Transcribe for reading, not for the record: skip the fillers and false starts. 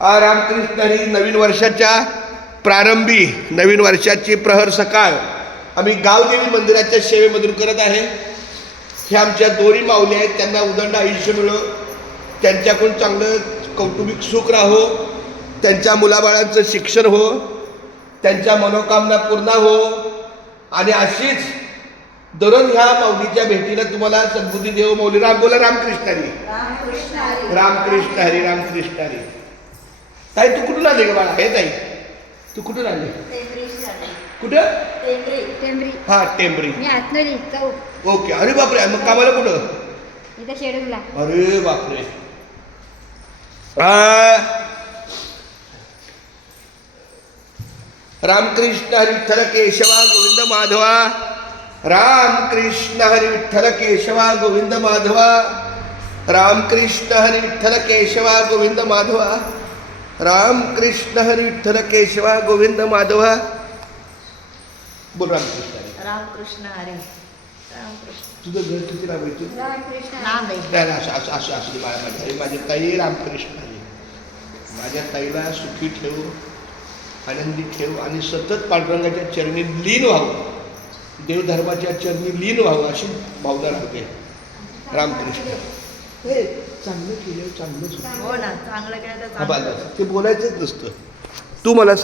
रामकृष्ण हरी. नवीन वर्षाच्या प्रारंभी नवीन वर्षाची प्रहर सकाळ आम्ही गावदेवी मंदिराच्या सेवेमधून करत आहे. हे आमच्या दोन्ही माऊली आहेत, त्यांना उदंड आयुष्य मिळो, त्यांच्याकडून चांगलं कौटुंबिक सुख राहो, त्यांच्या मुलाबाळांचं शिक्षण हो, त्यांच्या मनोकामना पूर्ण हो. आणि अशीच दररोज ह्या माऊलीच्या भेटीला तुम्हाला सद्बुद्धी देव. माऊली राम बोला. रामकृष्ण हरी. रामकृष्ण हरी. रामकृष्ण हरी. ताई तू कुठून आली का बाळा? हे ताई तू कुठून आली? कुठं? टेंबरी. हा टेंबरी. मी आतनोली चौक. ओके. अरे बापरे. मग कामाला कुठं? इथं शेडूला. अरे बापरे. रामकृष्ण हरी विठ्ठल केशवा गोविंद माधवा. रामकृष्ण हरी विठ्ठल केशवा गोविंद माधवा. रामकृष्ण हरी विठ्ठल केशवा गोविंद माधवा. रामकृष्ण हरी विठ्ठल केशवा गोविंद माधवा. बोल रामकृष्ण हरी. रामकृष्ण हरी. रामकृष्ण. तुझं घर किती लांब आहे? तू रामकृष्ण. असं असं असं माझ्या ताई रामकृष्ण हरी. माझ्या ताईला सुखी ठेव, आनंदी ठेव आणि सतत पांडुरंगाच्या चरणी लीन व्हावं, देवधर्माच्या चरणी लीन व्हावं अशी भावना राहते. रामकृष्ण. हे चांगलं केलं, चांगलं हो ना, चांगलं केलं तर ते बोलायचंच नसतं. तू मला